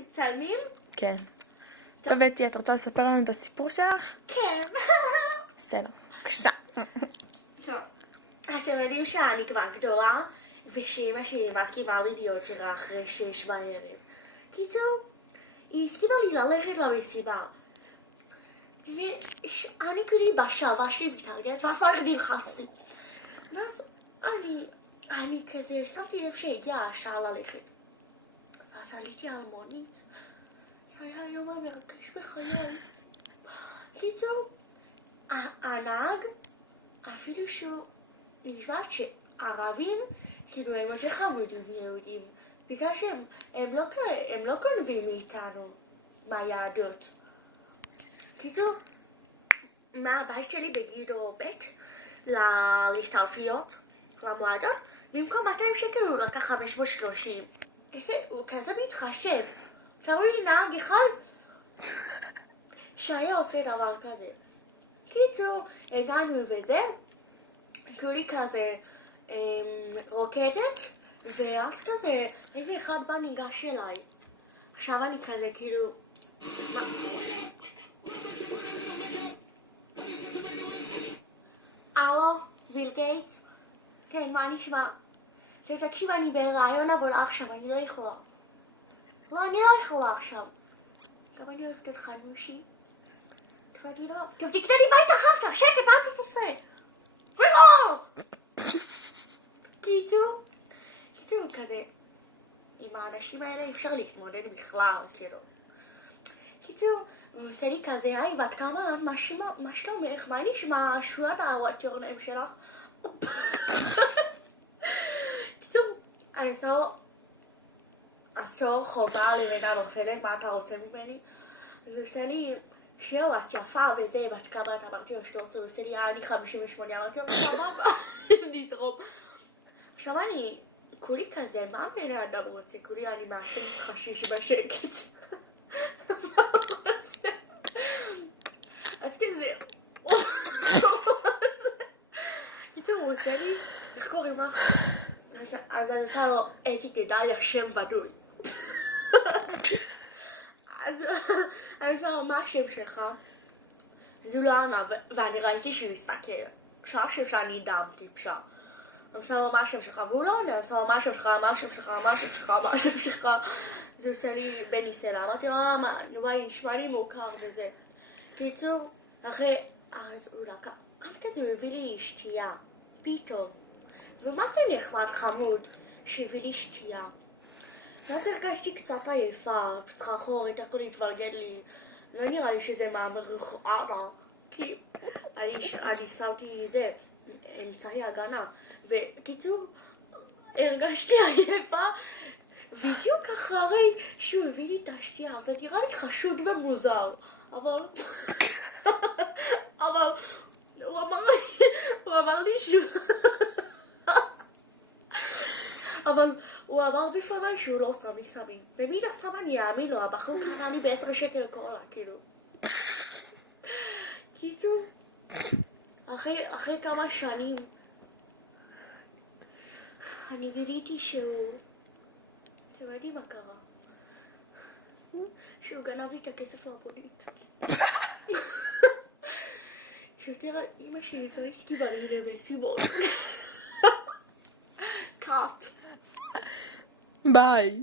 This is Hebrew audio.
מצלמים? כן. טוב, אתי, את רוצה לספר לנו את הסיפור שלך? כן. בסדר, בבקשה. טוב, אתם יודעים שאני כבר גדולה, ושאמא שלי מסכימה לי להיות שלה אחרי 6 בערב. קיצור, היא הסכימה לי ללכת למסיבה. ואני כולי בשלווה שלי מתארגנת, ואז רק נלחצתי. ואז אני כזה שמתי לב שהגיעה השעה ללכת. אז עליתי על מונית. זה היה היום המרגש בחיי. קיצור, הנהג, אפילו שהוא נשמע שערבים, כאילו הם יותר חמודים יהודים, בגלל שהם לא גונבים מאיתנו מהיהדות. קיצור, מהבית שלי בגידו ב' להשתלפיות, למועדון, במקום 200 שקל הוא לקח 530. הוא כזה מתחשב. תראו לי נהג אחד שהיה עושה דבר כזה. קיצור, הגענו וזה, כולי כזה רוקדת, ואז כזה איזה אחד בא ניגש אליי. עכשיו אני כזה כאילו... הלו, ביל גייטס? כן, מה נשמע? תקשיב, אני ברעיון עבודה עכשיו, אני לא יכולה. לא, אני לא יכולה עכשיו. גם אני אוהבת אותך, נושי. טוב, אני לא... טוב, תקנה לי בית אחר כך, שקט, אל תתעשה. קיצור, כזה, עם האנשים האלה אי אפשר להתמודד בכלל, כאילו. קיצור, הוא עושה לי כזה, היי, בת כמה, מה שלומך? מה נשמע? שורת what your name שלך? קיצור, אני עשור חובה לרגע נופלת, מה אתה רוצה ממני? אז הוא עושה לי, שיו, את יפה וזה, בת כמה, את אמרתי לו 13, הוא עושה לי, אני 58, אמרתי לו, סבבה, נזרום. עכשיו אני, כולי כזה, מה בן האדם רוצה? כולי אני מעשן חשיש בשקט. מה הוא רוצה? אז כזה, הוא עושה לי, איך קוראים לך? אז אני עושה לו, אתי גדליה, שם ודוי. אז אני עושה לו, מה השם שלך? אז הוא לא ענה, ואני ראיתי שהוא יסתכל. שעה שאני דמתי פשוט. אני עושה לו, מה השם שלך? והוא לא עונה, אני עושה לו, מה השם שלך? מה השם שלך? מה השם שלך? מה השם שלך? אז הוא עושה לי בני סלע. אמרתי לו, וואי, נשמע לי מוכר וזה. קיצור, אחרי, אז הוא לקח, אז כזה הוא הביא לי שתייה. פתאום. ומה זה נחמד חמוד שהביא לי שתייה? ואז הרגשתי קצת עייפה, סחרחורת, הכל התבלגן לי. לא נראה לי שזה מהמריחואנה, כי אני שמתי זה, אמצעי הגנה. וקיצור, הרגשתי עייפה, בדיוק אחרי שהוא הביא לי את השתייה, זה נראה לי חשוד ומוזר. אבל הוא אמר לי שהוא... אבל הוא אמר בפני שהוא לא שם לי סמים. ומן הסתם אני אאמין לו, הבחור קנה לי ב10 שקל קולה, כאילו. קיצור, אחרי כמה שנים, אני גיליתי שהוא... אתם יודעים מה קרה? שהוא גנב לי את הכסף לפונית. שיותר אמא שלי לא הסכימה לי למסיבות. קאט. ביי.